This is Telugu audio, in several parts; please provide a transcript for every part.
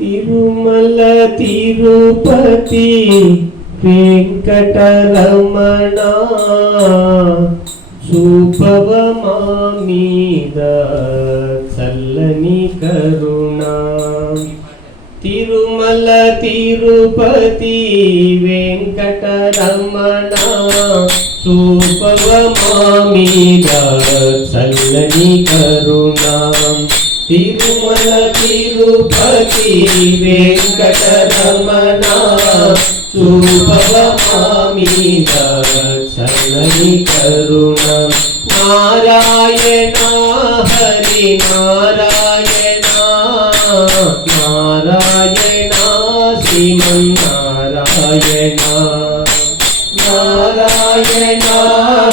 తిరుమల తిరుపతి వెంకటరమణ చూపవ మా మీద చల్లని కరుణ. తిరుమల తిరుపతి వెంకటరమణ చూపవ మా మీద చల్లని కరుణ. తిరుమల తిరుపతి వెంకటరమణ చూపవ మా మీద చల్లని కరుణ. నారాయణ హరి నారాయణ నారాయణ శ్రీమన్నారాయణ. నారాయణ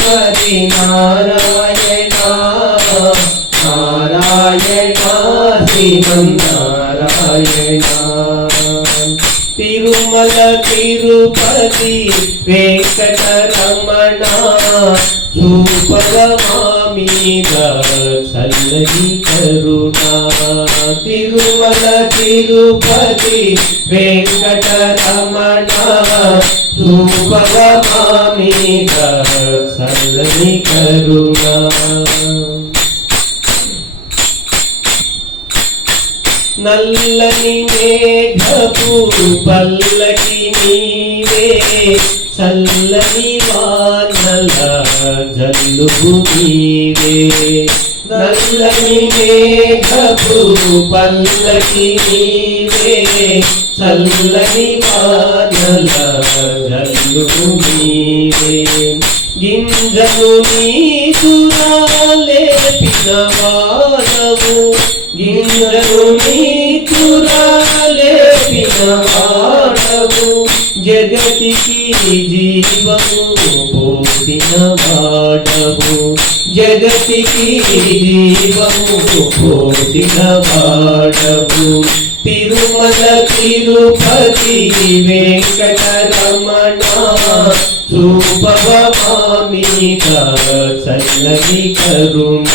హరి నారాయణ నారాయణ శ్రీమన్నారాయణ. తిరుమల తిరుపతి వెంకటరమణ చూపవ మా మీద చల్లని కరుణ. తిరుమల తిరుపతి వెంకటరమణ చూపవ మా మీద చల్లని కరుణ. నల్లని మేఘపు పల్లకి నీవే చల్లని వానల జల్లుగు నీవే. నల్లని మేఘపు పల్లకి నీవే చల్లని వానల జల్లుగు నీవే. గింజలు నీతురాలేపిన వానవు గింజలు నీతురాలేపిన వాడవు. జగతికి జీవము పోసిన వాడవు జగతికి జీవము పోసిన వాడవు. తిరుమల తిరుపతి వెంకటరమణ చూపవ మా మీద చల్లని కరుణ.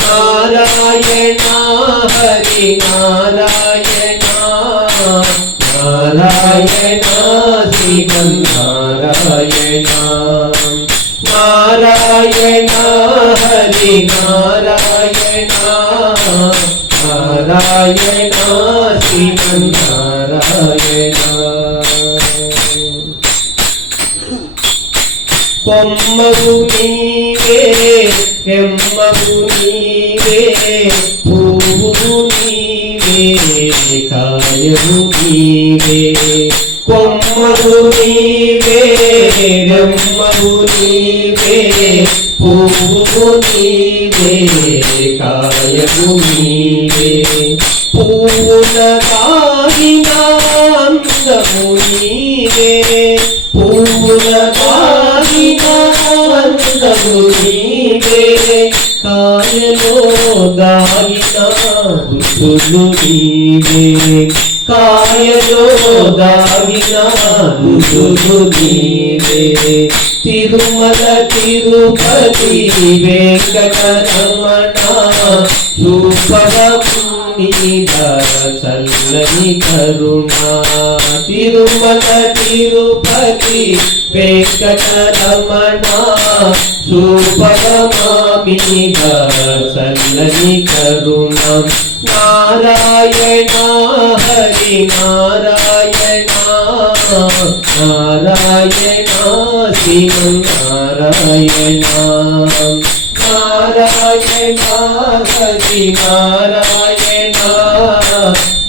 నారాయణ హరి నారాయణ నారాయణ శ్రీమన్నారాయణ. నారాయణ హరి నారాయణ నారాయణ శ్రీమన్నారాయణ. కొమ్మవు నీవే రెమ్మవు నీవే పువ్వు నీవే కాయవు నీవే. కొమ్మవు నీవే రెమ్మవు నీవే పువ్వు నీవే కాయవు నీవే. పువ్వుల కాగిన అందము నీవే పువ్వుల కాగిన అందము నీవే. కాయలో దాగిన ఋతులు నీవే కాయలో దాగిన ఋతులు నీవే. తిరుమల తిరుపతి వెంకటరమణ చూపవ మీద చల్లని కరుణ. తిరుమల తిరుపతి వెంకటరమణ చూపవ మా మీద చల్లని కరుణ. నారాయణ హరి నారాయణ నారాయణ శ్రీమన్నారాయణ. నారాయణ హరి నారాయణ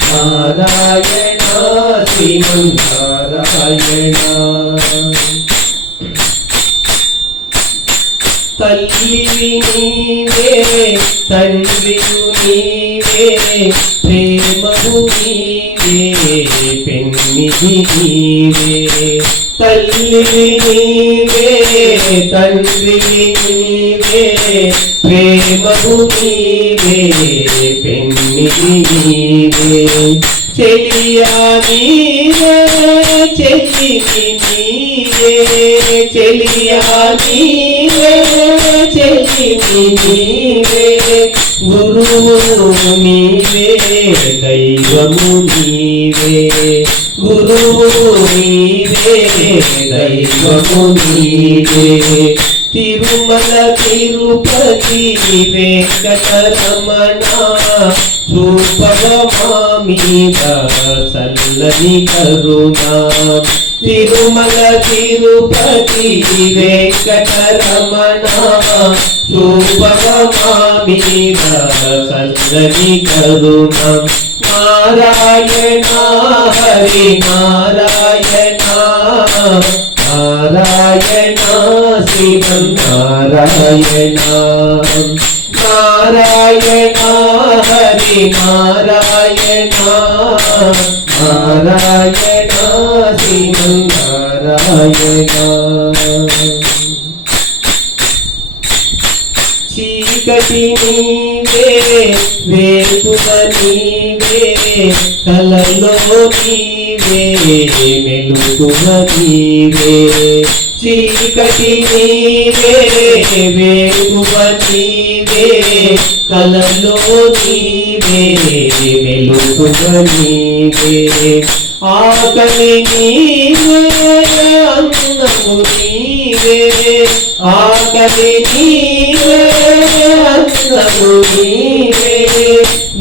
నారాయణ శ్రీమన్నారాయణ. తల్లివి నీవే తండ్రియు నీవే ప్రేమవు నీవే పెన్నిధి నీవే. తల్లివి నీవే తండ్రివి నీవే ప్రేమవు నీవే పెన్నిధి నీవే. చెలియా నీవే చెల్లివి నీవే చెలియా నీవే చెల్లివి నీవే. గురువు నీవే దైవము నీవే గురువు నీవే దైవము నీవే తిరుమల తిరుపతి వెంకటరమణ చూపవ మా మీద చల్లని కరుణ తిరుమల తిరుపతి వెంకటరమణ చూపవ మా మీద చల్లని కరుణ నారాయణ హరి నారాయణ నారాయణ శ్రీమన్నారాయణ నారాయణ హరి నారాయణ నారాయణ శ్రీమన్నారాయణ చీకటి నీవే వేకువ నీవే కలలో నీవే మెలుకువ నీవే చీకటి నీవే వేకువ నీవే కలలో నీవే మెలుకువ నీవే ఆకలి నీవే అన్నము నీవే ఆకలి నీవే అన్నము నీవే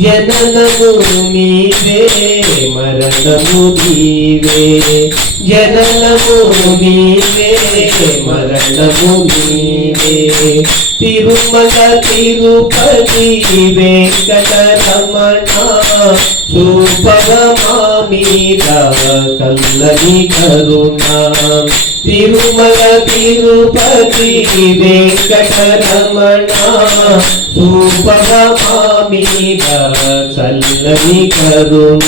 జననము నీవే మరణము నీవే జననము నీవే మరణము నీవే తిరుమల తిరుపతి వెంకటరమణ చూపవ మా మీద కల్లని కరుణ తిరుమల తిరుపతి వెంకటరమణ చూపవ మా మీద చల్లని కరుణ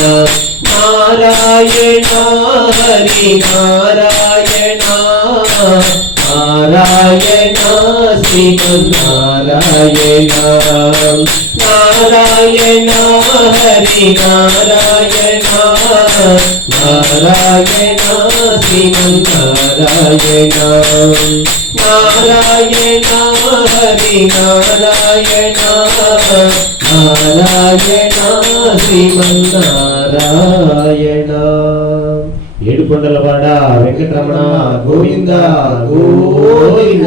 నారాయణ హరి నారాయణ నారాయణ శ్రీమన్నారాయణ నారాయణ హరి నారాయణ నారాయణ శ్రీమన్నారాయణ నారాయణ హరి నారాయణ నారాయణ శ్రీమన్నారాయణ ఏడుకొండలవాడ వెంకటరమణ గోవింద గోవింద